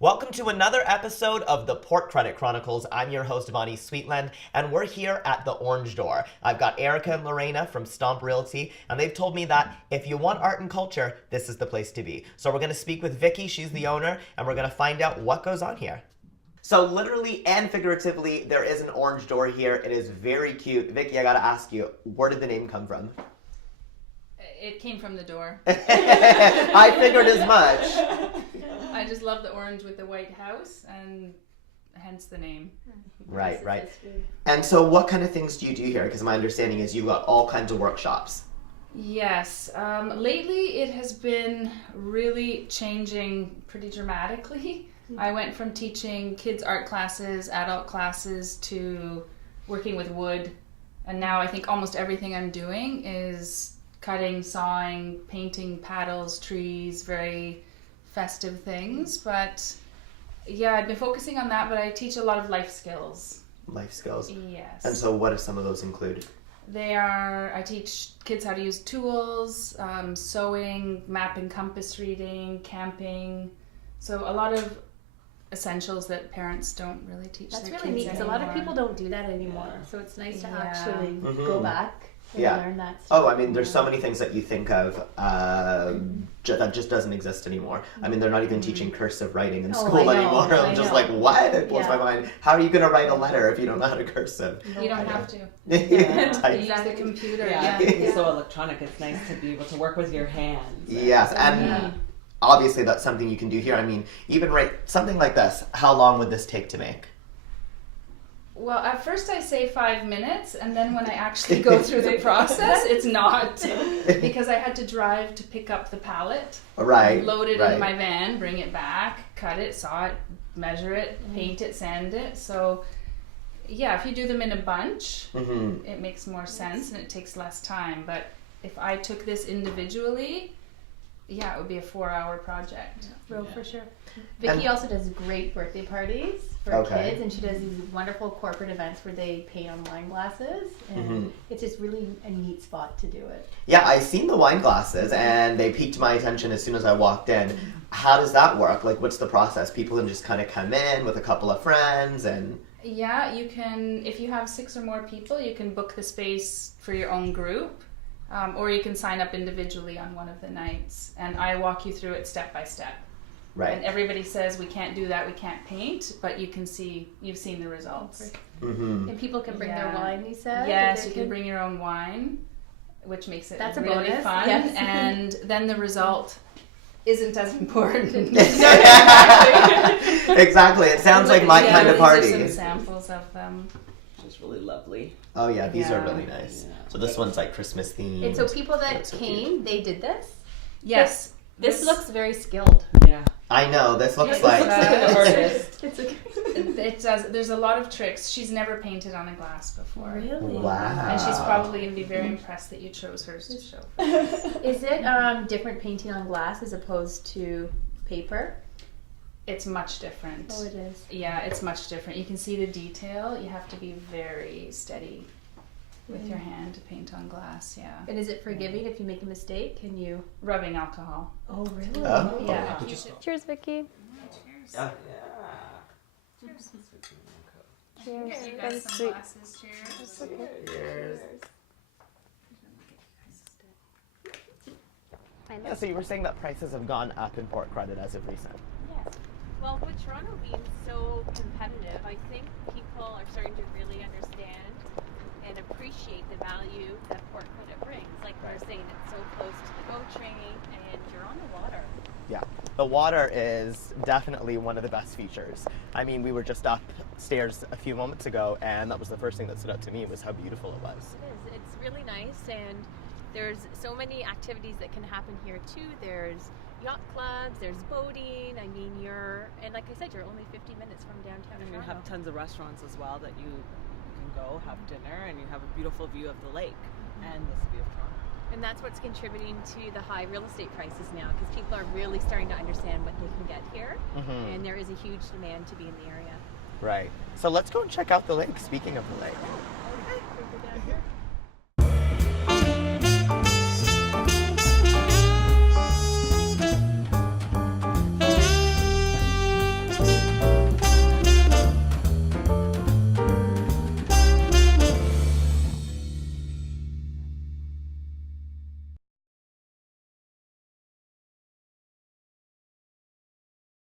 Welcome to another episode of the Port Credit Chronicles. I'm your host, Vonnie Sweetland, and we're here at the Orange Door. I've got Erica and Lorena from Stomp Realty, and they've told me that if you want art and culture, this is the place to be. So we're going to speak with Vicky, she's the owner, and we're going to find out what goes on here. So literally and figuratively, there is an orange door here. It is very cute. Vicky, I got to ask you, where did the name come from? It came from the door. I figured as much. I just love the orange with the white house, and hence the name. Right. And so what kind of things do you do here? Because my understanding is you've got all kinds of workshops. Yes. Lately it has been really changing pretty dramatically. I went from teaching kids art classes, adult classes, to working with wood. And now I think almost everything I'm doing is cutting, sawing, painting paddles, trees, very festive things. But yeah, I've been focusing on that, but I teach a lot of life skills. Life skills. Yes. And so what do some of those include? I teach kids how to use tools, sewing, map and compass reading, camping. So a lot of essentials that parents don't really teach That's their really kids neat because a anymore. lot of people don't do that anymore. So it's nice to Yeah. actually Mhm. go back and Yeah. learn that stuff. Oh, I mean, there's so many things that you think of that just doesn't exist anymore. I mean, they're not even teaching cursive writing in Oh, school I know, anymore. I'm I just know. like, what? It blows Yeah. my mind. How are you going to write a letter if you don't know how to cursive? You don't have to. Yeah. You use the computer. Yeah, Yeah. it's so electronic. It's nice to be able to work with your hands. Yes, and Yeah. obviously that's something you can do here. I mean, even something like this, how long would this take to make? Well, at first I say 5 minutes, and then when I actually go through the process, it's not. Because I had to drive to pick up the pallet, Right. load it right. in my van, bring it back, cut it, saw it, measure it, paint it, sand it. So yeah, if you do them in a bunch, Mhm. it makes more sense and it takes less time. But if I took this individually, yeah, it would be a 4-hour project. Real for sure. Vicky also does great birthday parties for Okay. kids, and she does these wonderful corporate events where they paint on wine glasses, and Mhm. it's just really a neat spot to do it. Yeah, I seen the wine glasses and they piqued my attention as soon as I walked in. How does that work? Like, what's the process? People can just kind of come in with a couple of friends and... Yeah, you can, if you have 6 or more people, you can book the space for your own group, or you can sign up individually on one of the nights. And I walk you through it step by step. And Right. everybody says, we can't do that, we can't paint, but you've seen the results. Mm-hmm. And people can bring their Yeah. wine, you said? Yes, Or you they can bring your own wine, which makes it That's a really bonus, fun. yes. And then the result isn't as important. Exactly. It sounds like my Yeah, kind of these are party. some samples of them. Which is really lovely. Oh yeah, these are Yeah. really nice. Yeah. So this one's like Christmas themed. And so people that That's so came, they did this? Yes. This looks very skilled. Yeah. I know, this looks Yeah, like... this looks like an artist. It's a It does. There's a lot of tricks. She's never painted on a glass before. really? Wow. And she's probably going to be very impressed that you chose hers to show. Is it different painting on glass as opposed to paper? It's much different. Oh, it is. Yeah, it's much different. You can see the detail. You have to be very steady with your hand to paint on glass, yeah. And is it forgiving if you make a mistake? Can you? Rubbing alcohol. Oh, really? Oh. Yeah. Cheers, Vicky. Yeah. Cheers. You guys some glasses, cheers. Yeah, so you were saying that prices have gone up in Port Credit as of recent. Yes. Well, with Toronto being so competitive, I think people are starting to really understand and appreciate the value that Port Credit brings. Like we're saying, it's so close to the GO train and you're on the water. Yeah, the water is definitely one of the best features. I mean, we were just upstairs a few moments ago, and that was the first thing that stood out to me was how beautiful it was. It is. It's really nice, and there's so many activities that can happen here too. There's yacht clubs, there's boating. I mean, and like I said, you're only 50 minutes from downtown And we Toronto. have tons of restaurants as well that you can go have dinner, and you have a beautiful view of the lake and the city of Toronto. And that's what's contributing to the high real estate prices now, because people are really starting to understand what they can get here, and there is a huge demand to be in the area. Right. So let's go and check out the lake, speaking of the lake.